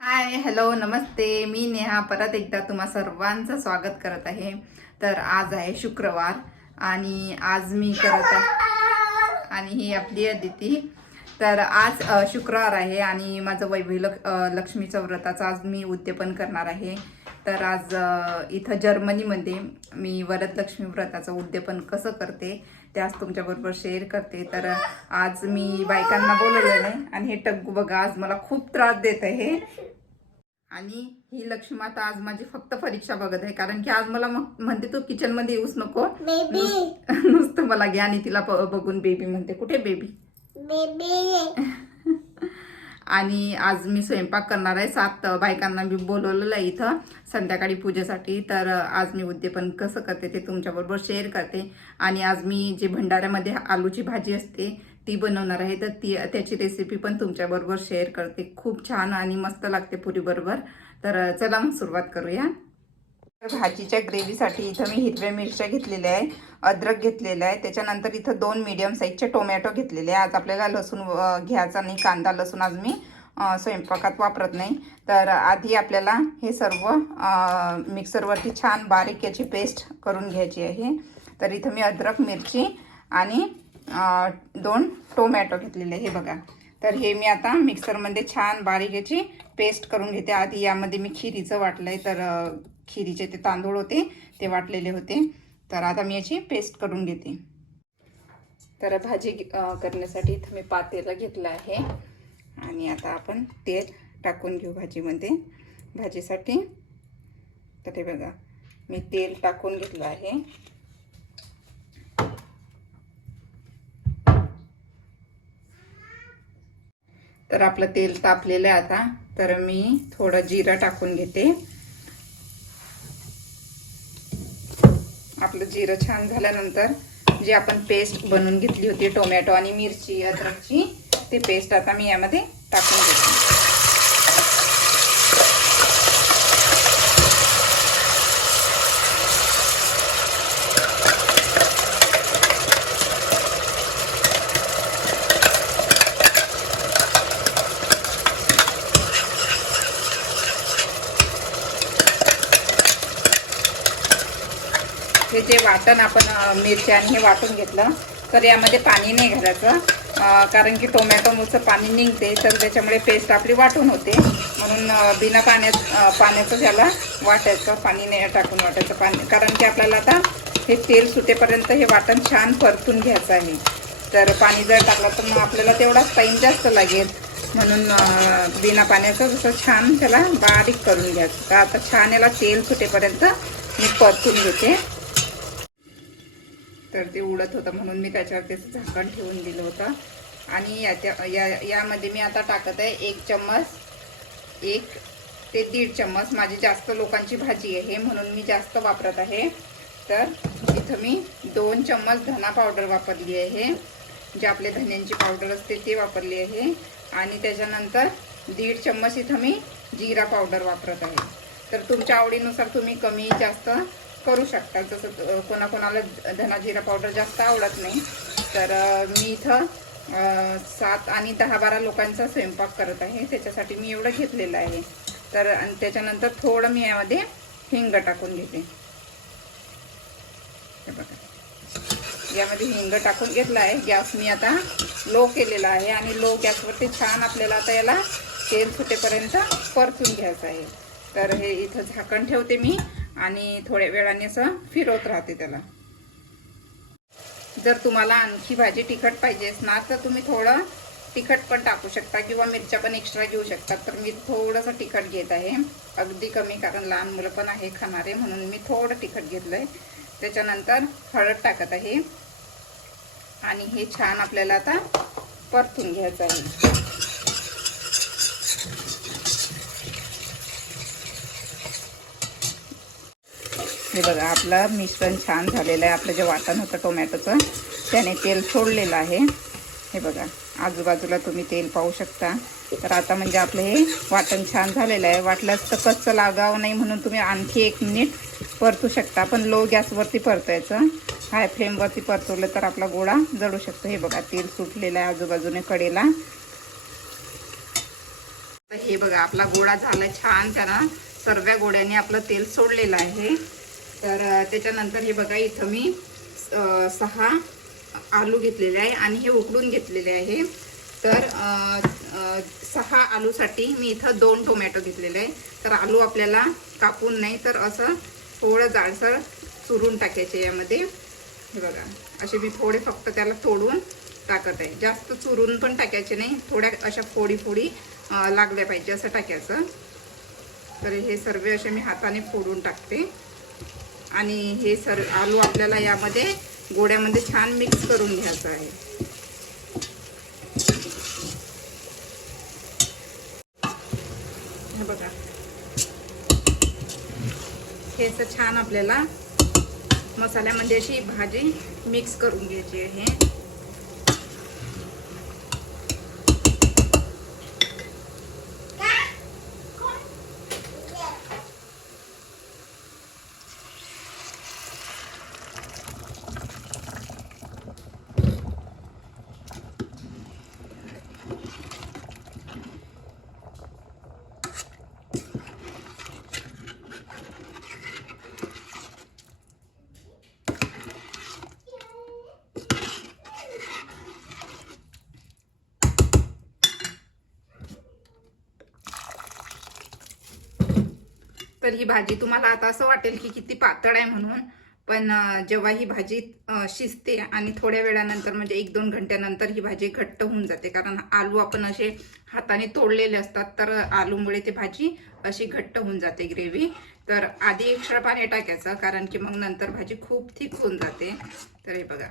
Hi hello नमस्ते. मी नेहा. परत एकदा तुम्हा सर्वांचं स्वागत करत आहे. तर आज आहे शुक्रवार आणि आज मी करत आहे आणि ही आपली अदिती. तर आज शुक्रवार आहे आणि माझं वैभव लक्ष्मीचं व्रताचं आज मी उद्यापन करणार आहे. तर आज इथं जर्मनीमध्ये मी वरदलक्ष्मी व्रताचं उद्यापन कसं करते ते आज तुमच्याबरोबर शेअर करते. तर आज मी बायकांना बोलवलेलं आहे आणि हे टग्गू बघा आज मला खूप त्रास देत आहे आणि ही लक्ष्मी माता आज माझी फक्त परीक्षा बघत आहे. कारण की आज मला म्हणते तू किचनमध्ये येऊच नको. नुसतं मला घ्या आणि तिला बघून बेबी म्हणते. कुठे बेबी बेबी आणि आज मी स्वयंपाक करणार आहे. सात बायकांना मी बोलवलेलं आहे इथं संध्याकाळी पूजेसाठी. तर आज मी उद्यापन कसं करते ते तुमच्याबरोबर शेअर करते. आणि आज मी जे भंडाऱ्यामध्ये आलूची भाजी असते ती बनवणार आहे. तर ती त्याची रेसिपी पण तुमच्याबरोबर शेअर करते. खूप छान आणि मस्त लागते पुरीबरोबर. तर चला मग सुरुवात करूया. भाजीच्या ग्रेव्हीसाठी इथं मी हिरव्या मिरच्या घेतलेल्या आहे अद्रक घेतलेलं आहे. त्याच्यानंतर इथं दोन मीडियम साईजचे टोमॅटो घेतलेले आहे. आज आपल्याला लसूण घ्यायचा नाही कांदा लसूण आज मी स्वयंपाकात वापरत नाही. तर आधी आपल्याला हे सर्व मिक्सरवरती छान बारीक याची पेस्ट करून घ्यायची आहे. तर इथं मी अद्रक मिरची आणि दोन टोमॅटो घेतलेले हे बघा. तर हे मी आता मिक्सरमध्ये छान बारीक याची पेस्ट करून घेते. आधी यामध्ये मी खिरीचं वाटलं आहे तर खिरीचे ते तांदूळ होते ते वाटलेले होते. तर आता मी याची पेस्ट करून घेते. तर भाजी करण्यासाठी इथं मी पातेलं घेतलं आहे. आणि आता आपण तेल टाकून घेऊ भाजीमध्ये. भाजीसाठी तर ते बघा मी तेल टाकून घेतलं आहे. तर आपलं तेल तापलेलं आहे आता. तर मी थोडं जिरा टाकून घेते. आपलं जिरं छान झाल्यानंतर जी आपण पेस्ट बनवून घेतली होती टोमॅटो आणि मिरची अद्रकची ती पेस्ट आता मी यामध्ये टाकून घेते हे जे वाटण आपण मिरच्या आणि हे वाटून घेतलं तर यामध्ये पाणी नाही घालायचं. कारण की टोमॅटोमुळचं पाणी निघते तर त्याच्यामुळे पेस्ट आपली वाटून होते. म्हणून बिना पाण्यात पाण्याचं याला वाटायचं पाणी नाही टाकून वाटायचं पाणी. कारण की आपल्याला आता हे तेल सुटेपर्यंत हे वाटण छान परतून घ्यायचं आहे. तर पाणी जर टाकलं तर मग आपल्याला तेवढाच टाईम जास्त लागेल. म्हणून बिना पाण्याचं जसं छान त्याला बारीक करून घ्यायचं. तर आता छान याला तेल सुटेपर्यंत मी परतून घेते. तर ते उडत होतं म्हणून मी त्याच्यावर त्याचं झाकण ठेवून दिलं होतं. आणि याच्या या यामध्ये मी आता टाकत आहे एक चम्मच एक ते दीड चम्मच. माझी जास्त लोकांची भाजी आहे म्हणून मी जास्त वापरत आहे. तर इथं मी दोन चम्मच धना पावडर वापरली आहे. जे आपले धन्यांची पावडर असते ते वापरली आहे. आणि त्याच्यानंतर दीड चम्मच इथं मी जिरा पावडर वापरत आहे. तर तुमच्या आवडीनुसार तुम्ही कमी जास्त करू शकता. जसं कोणाकोणाला धना जिरा पावडर जास्त आवडत नाही तर मी इथं सात आणि दहा बारा लोकांचा स्वयंपाक करत आहे. त्याच्यासाठी मी एवढं घेतलेलं आहे. तर आणि त्याच्यानंतर थोडं मी यामध्ये हिंग टाकून घेते. हे बघा. यामध्ये हिंग टाकून घेतला आहे. गॅस मी आता लो केलेला आहे आणि लो गॅसवरती छान आपल्याला आता याला तेल सुटेपर्यंत परतून घ्यायचं आहे. तर हे इथं झाकण ठेवते मी. आणि थोड्या वेळाने असं फिरवत राहते त्याला. जर तुम्हाला आणखी भाजी तिखट पाहिजे असणार तर तुम्ही थोडं तिखट पण टाकू शकता किंवा मिरच्या पण एक्स्ट्रा घेऊ शकता. तर मी थोडंसं तिखट घेत आहे. अगदी कमी कारण लहान मुलं पण आहे खाणारे म्हणून मी थोडं तिखट घेतलं आहे त्याच्यानंतर हळद टाकत आहे. आणि हे छान आपल्याला आता परतून घ्यायचं आहे. हे बघा आपलं मिश्रण छान झालेलं आहे. आपलं जे वाटण होतं टोमॅटोचं त्याने तेल सोडलेलं आहे. हे बघा आजूबाजूला तुम्ही तेल पाहू शकता. तर आता म्हणजे आपलं हे वाटण छान झालेलं आहे. वाटलंच तर कच्चं लागावं नाही म्हणून तुम्ही आणखी एक मिनिट परतू शकता. पण लो गॅसवरती परतायचं. हाय फ्लेमवरती परतवलं तर आपला गोळा जळू शकतो. हे बघा तेल सुटलेलं आहे आजूबाजूने कडेला. तर हे बघा आपला गोळा झाला छान. त्यानं सर्व गोळ्याने आपलं तेल सोडलेलं आहे. तर त्याच्यानंतर हे बघा इथं मी सहा आलू घेतलेले आहे आणि हे उकडून घेतलेले आहे. तर सहा आलूसाठी मी इथं दोन टोमॅटो घेतलेले आहे. तर आलू आपल्याला कापून नाही तर असं थोडं जाडसर चुरून टाकायचे यामध्ये. हे बघा असे मी थोडे फक्त त्याला तोडून टाकत आहे. जास्त चुरून पण टाकायचे नाही थोड्या अशा फोडी फोडी लागल्या पाहिजे असं टाकायचं. तर हे सर्व असे मी हाताने फोडून टाकते. आणि हे सर आलू आपल्याला यामध्ये गोड्यामध्ये छान मिक्स करून घ्यायचं आहे. बघा. हे असं छान आपल्याला मसाल्यामध्ये अशी भाजी मिक्स करून घ्यायची आहे. तर ही भाजी तुम्हाला आता असं वाटेल की किती पातळ आहे म्हणून. पण जेव्हा ही भाजी शिजते आणि थोड्या वेळानंतर म्हणजे एक दोन घंट्यानंतर ही भाजी घट्ट होऊन जाते. कारण आलू आपण असे हाताने तोडलेले असतात तर आलूमुळे ती भाजी अशी घट्ट होऊन जाते ग्रेव्ही. तर आधी एक्स्ट्रा पाणी टाकायचं कारण की मग नंतर भाजी खूप थिक होऊन जाते. तर हे बघा.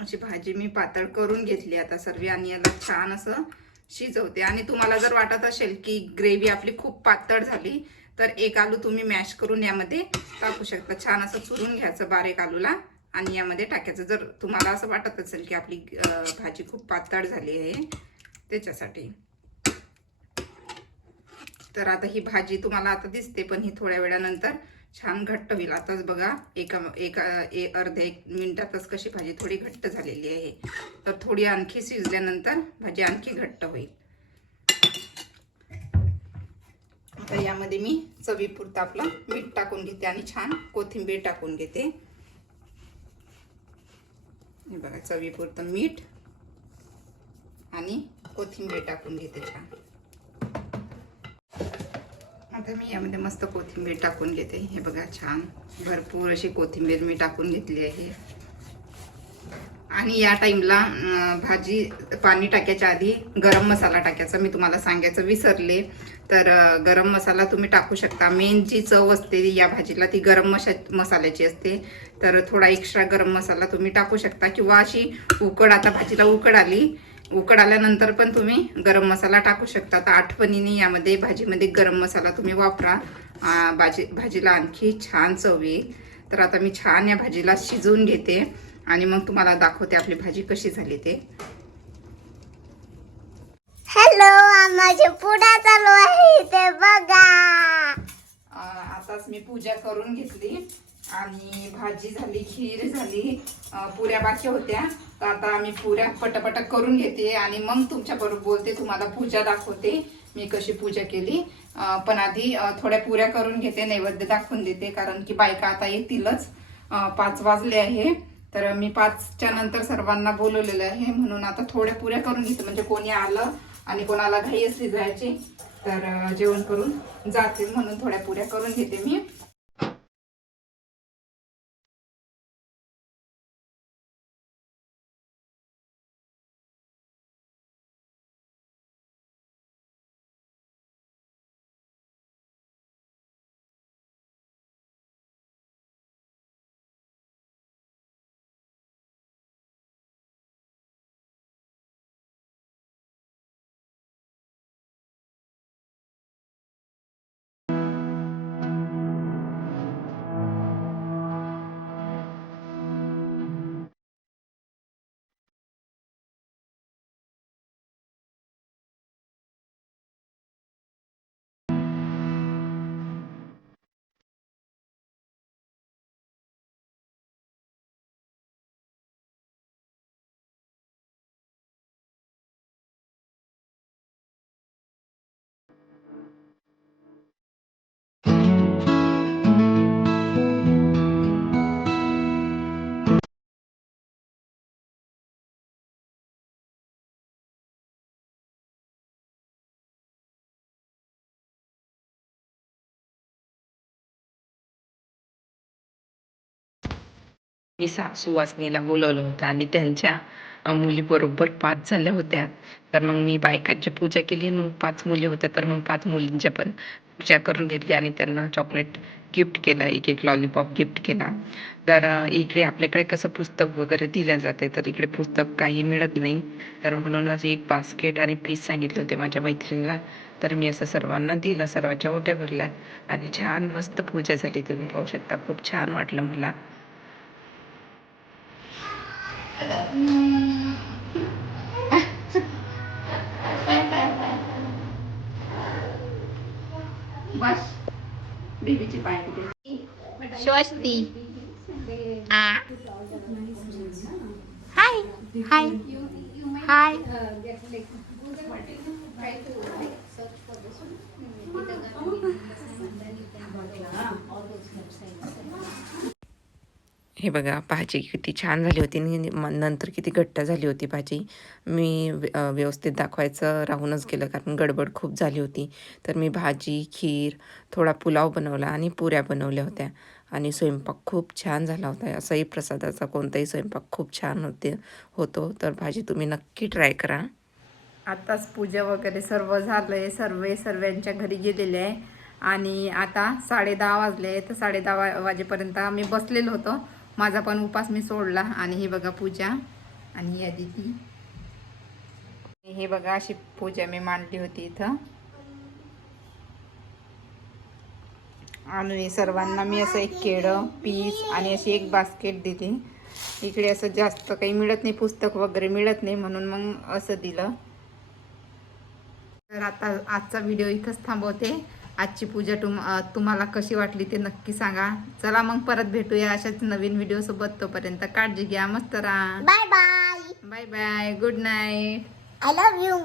अशी भाजी मी पातळ करून घेतली आता सर्व आणि याला छान असं शिजवते. आणि तुम्हाला जर वाटत असेल की ग्रेव्ही आपली खूप पातळ झाली तर एक आलू तुम्ही मॅश करून यामध्ये टाकू शकता. छान असं चुरून घ्यायचं बारीक आलूला आणि यामध्ये टाकायचं. जर तुम्हाला असं वाटत असेल की आपली भाजी खूप पातळ झाली आहे त्याच्यासाठी. तर आता ही भाजी तुम्हाला आता दिसते पण ही थोड्या वेळानंतर छान घट्ट होईल. आताच बघा एका एका ए- अर्ध्या एक मिनिटातच कशी भाजी थोडी घट्ट झालेली आहे. तर थोडी आणखी शिजल्यानंतर भाजी आणखी घट्ट होईल. आता यामध्ये मी चवीपुरतं आपलं मीठ टाकून घेते आणि छान कोथिंबीर टाकून घेते. हे बघा चवीपुरतं मीठ आणि कोथिंबीर टाकून घेते छान. आता मी यामध्ये मस्त कोथिंबीर टाकून घेते. हे बघा छान भरपूर अशी कोथिंबीर मी टाकून घेतली आहे. आणि या टाइमला भाजी पाणी टाकायच्या आधी गरम मसाला टाकायचा. मी तुम्हाला सांगायचं विसरले तर गरम मसाला तुम्ही टाकू शकता. मेन जी चव असते या भाजीला ती गरम मशा मसाल्याची असते. तर थोडा एक्स्ट्रा गरम मसाला तुम्ही टाकू शकता. किंवा अशी उकड आता भाजीला उकड आली उकड आल्यानंतर पण तुम्ही गरम मसाला टाकू शकता. तर आठवणीने यामध्ये भाजीमध्ये गरम मसाला तुम्ही वापरा. भाजी भाजीला आणखी छान चव येईल. तर आता मी छान या भाजीला शिजवून घेते. आणि मग तुम्हाला दाखवते आपली भाजी कशी झाली ते. हॅलो माझे पुढा चालू आहे ते बघा. आताच मी पूजा करून घेतली आणि भाजी झाली खीर झाली पुऱ्या बाकी होत्या. तर आता आम्ही पुऱ्या पटपट करून घेते आणि मग तुमच्या बरोबर बोलते तुम्हाला पूजा दाखवते मी कशी पूजा केली. पण आधी थोड्या पुऱ्या करून घेते नैवेद्य दाखवून देते कारण की बायका आता येतीलच. पाच वाजले आहे. तर मी पाचच्या नंतर सर्वांना बोलवलेलं आहे म्हणून आता थोड्या पुऱ्या करून घेते. म्हणजे कोणी आलं आणि कोणाला घाई असली जायची तर जेवण करून जाते म्हणून थोड्या पुऱ्या करून घेते मी. मी सासूवासनीला बोलवलं होतं आणि त्यांच्या मुली मुलीबरोबर पाच झाल्या होत्या. तर मग मी बायकांची पूजा केली आणि मग पाच मुली होत्या. तर मग पाच मुलींच्या पण पूजा करून घेतली आणि त्यांना चॉकलेट गिफ्ट केला एक एक लॉलीपॉप गिफ्ट केला. तर इकडे आपल्याकडे कसं पुस्तक वगैरे दिलं जाते तर इकडे पुस्तक काही मिळत नाही. तर म्हणूनच एक बास्केट आणि पीस सांगितले होते माझ्या मैत्रिणीला. तर मी असं सर्वांना दिलं सर्वांच्या ओट्या भरल्या आणि छान मस्त पूजा झाली. तुम्ही पाहू शकता खूप छान वाटलं मला. बस बेबीची पाय तिथे स्वस्ती हाय हाय हाय हे बघा भाजी किती छान झाली होती आणि नंतर किती घट्ट झाली होती भाजी. मी व्यवस्थित दाखवायचं राहूनच गेलं कारण गडबड खूप झाली होती. तर मी भाजी खीर थोडा पुलाव बनवला आणि पुऱ्या बनवल्या होत्या. आणि स्वयंपाक खूप छान झाला होता. असाही प्रसादाचा कोणताही स्वयंपाक खूप छान होते होतो. तर भाजी तुम्ही नक्की ट्राय करा. आत्ताच पूजा वगैरे सर्व झालं आहे सर्व सर्वांच्या घरी गेलेले आहे. आणि आता साडे दहा वाजले. तर साडे दहा वाजेपर्यंत आम्ही बसलेलो होतो. माझा पण उपास मी सोडला. आणि हे बघा पूजा. आणि ही अदिती. हे बघा अशी पूजा मी मांडली होती इथं. आणि सर्वांना मी असं एक केळं पीस आणि अशी एक बास्केट दिली. इकडे असं जास्त काही मिळत नाही पुस्तक वगैरे मिळत नाही म्हणून मग असं दिलं. तर आता आजचा व्हिडिओ इथंच थांबवते. आजची पूजा तुम तुम्हाला कशी वाटली ते नक्की सांगा. चला मग परत भेटूया अशाच नवीन व्हिडिओ सोबत तोपर्यंत काळजी घ्या. मस्त राहा. Bye bye. Bye bye. Good night. I love you